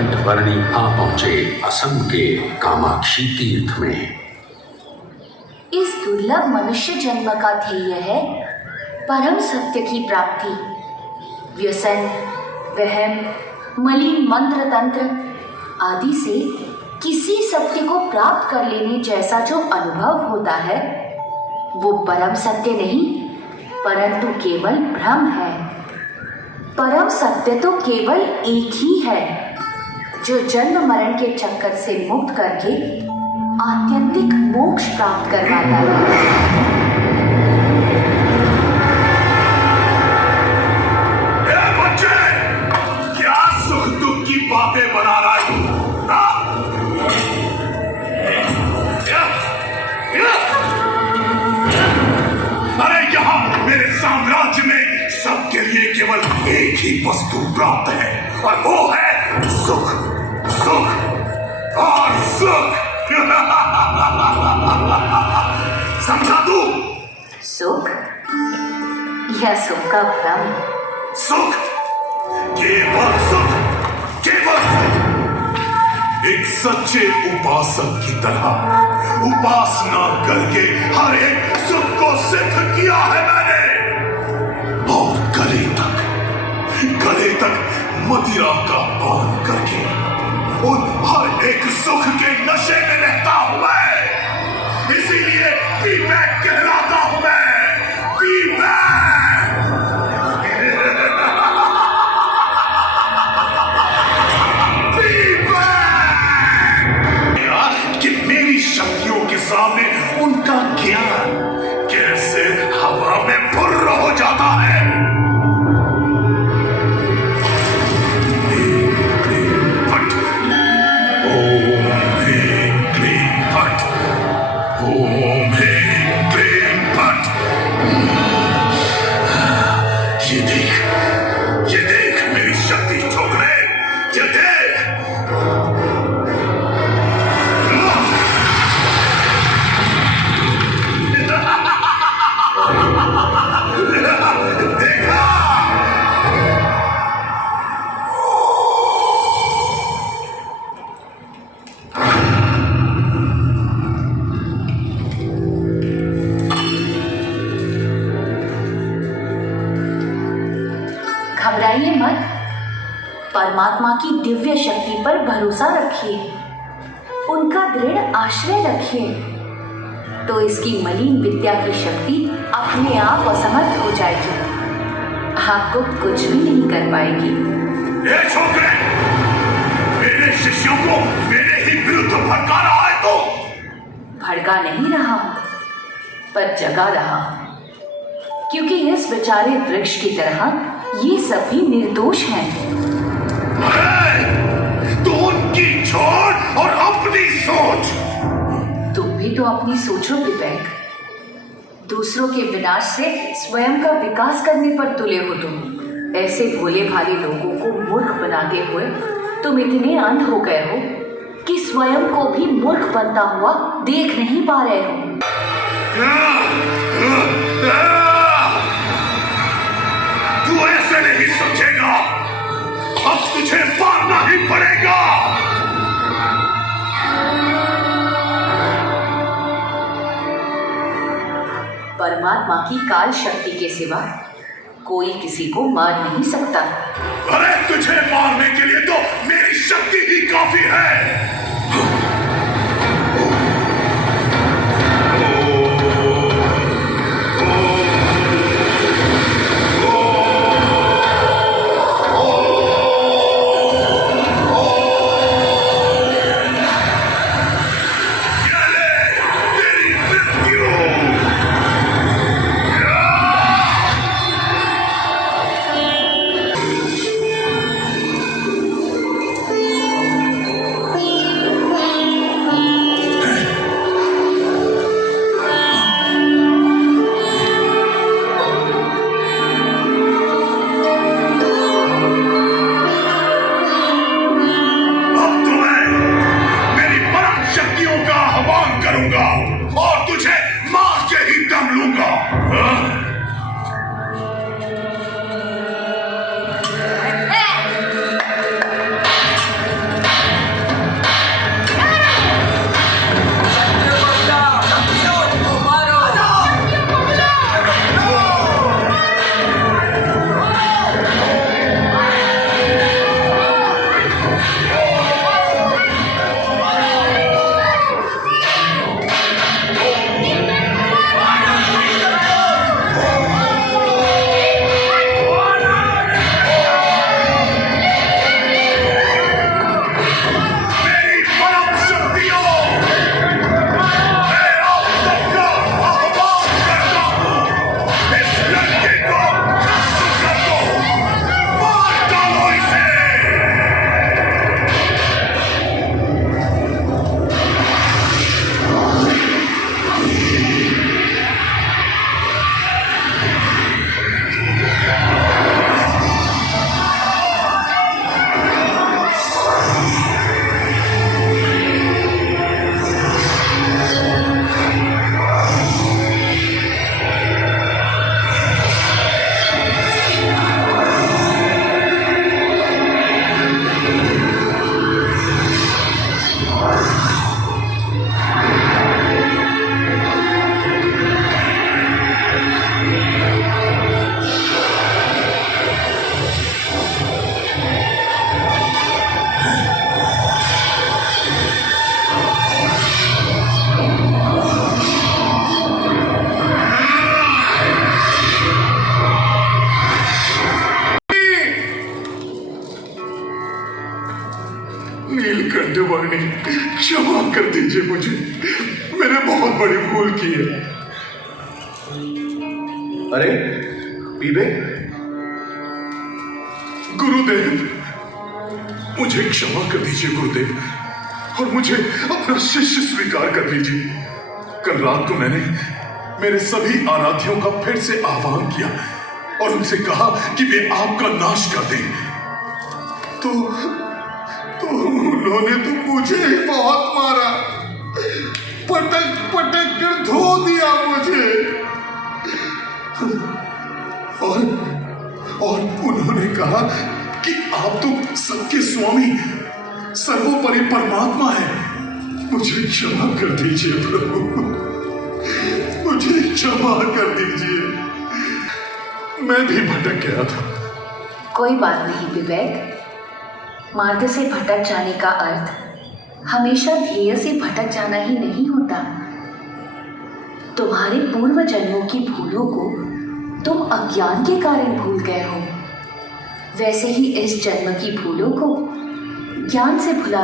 कंठवर्णी आ पहुंचे असम के कामाक्षी तीर्थ में। इस दुर्लभ मनुष्य जन्म का ध्येय है परम सत्य की प्राप्ति। व्यसन, वहम, मलिन मंत्र तंत्र आदि से किसी सत्य को प्राप्त कर लेने जैसा जो अनुभव होता है वो परम सत्य नहीं परंतु केवल भ्रम है। परम सत्य तो केवल एक ही है जो जन्म मरण के चक्कर से मुक्त करके आत्यंतिक मोक्ष प्राप्त करवाता है। बातें बना रहा है अरे यहाँ मेरे साम्राज्य में सबके लिए केवल एक ही वस्तु प्राप्त है और वो है सुख, सुख और सुख। समझा तू? सुख या सुख का भ्रम? सुख, केवल सुख, केवल एक सच्चे उपासक की तरह उपासना करके हर एक सुख को सिद्ध किया है मैंने और गले तक मदिरा का पान करके उन हर एक सुख के नशे में रहता हूं मैं। इसीलिए पीपैक कहलाता हूं मैं, पीपैक। शक्तियों के सामने उनका ज्ञान कैसे हवा में फुर्र हो जाता है। फट, ओम ह्रीं क्लीं फट, ओम ह्रीं क्लीं फट। ये देख मेरी शक्ति ठोकरे, ये देख। घबराइए मत, परमात्मा की दिव्य शक्ति पर भरोसा रखिए, उनका दृढ़ आश्रय रखिए, तो इसकी मलिन विद्या की शक्ति अपने आप असमर्थ हो जाएगी, आपको कुछ भी नहीं कर पाएगी। ये छोकरे, मेरे शिष्यों को मेरे ही विरुद्ध भड़का रहा है तो? भड़का नहीं रहा पर जगा रहा, क्योंकि इस बेचारे वृक्ष की तरह ये सभी निर्दोष हैं। तू उनकी छोड़ और अपनी सोच। तुम भी तो अपनी सोचो विवेक, दूसरों के विनाश से स्वयं का विकास करने पर तुले हो तुम। ऐसे भोले भाले लोगों को मूर्ख बनाते हुए तुम इतने अंध हो गए हो कि स्वयं को भी मूर्ख बनता हुआ देख नहीं पा रहे हो। तू ऐसे नहीं समझेगा, अब तुझे मारना ही पड़ेगा। परमात्मा की काल शक्ति के सिवा कोई किसी को मार नहीं सकता। अरे तुझे मारने के लिए तो मेरी शक्ति ही काफी है। नीलकंठ वर्णी, क्षमा कर दीजिए मुझे, मैंने बहुत बड़ी भूल की है। अरे पीबे, गुरुदेव, मुझे क्षमा कर दीजिए गुरुदेव, और मुझे अपना शिष्य स्वीकार कर लीजिए। कल रात को मैंने मेरे सभी आराध्यों का फिर से आह्वान किया और उनसे कहा कि वे आपका नाश कर दें, तो उन्होंने तो मुझे ही बहुत मारा, पटक पटक कर धो दिया मुझे, और उन्होंने कहा कि आप तो सबके स्वामी, सर्वोपरि परमात्मा है। मुझे क्षमा कर दीजिए प्रभु, मुझे क्षमा कर दीजिए, मैं भी भटक गया था। कोई बात नहीं विवेक, मार्ग से भटक जाने का अर्थ हमेशा ध्येय से भटक जाना ही नहीं होता। तुम्हारे पूर्व जन्मों की भूलों को तुम अज्ञान के कारण भूल गए हो, वैसे ही इस जन्म की भूलों को ज्ञान से भुला